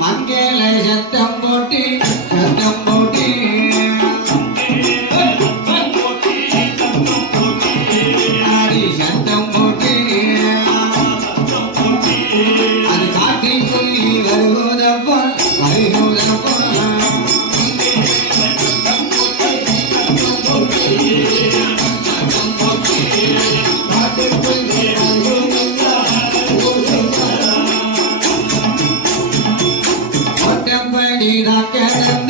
மங்கேலை சத்தம் போட்டி சத்தம் போட்டி ஆடி சத்தம் போட்டி அது காட்டிக்குள்ளி வருவதப்பா வருவதப்பா Rock and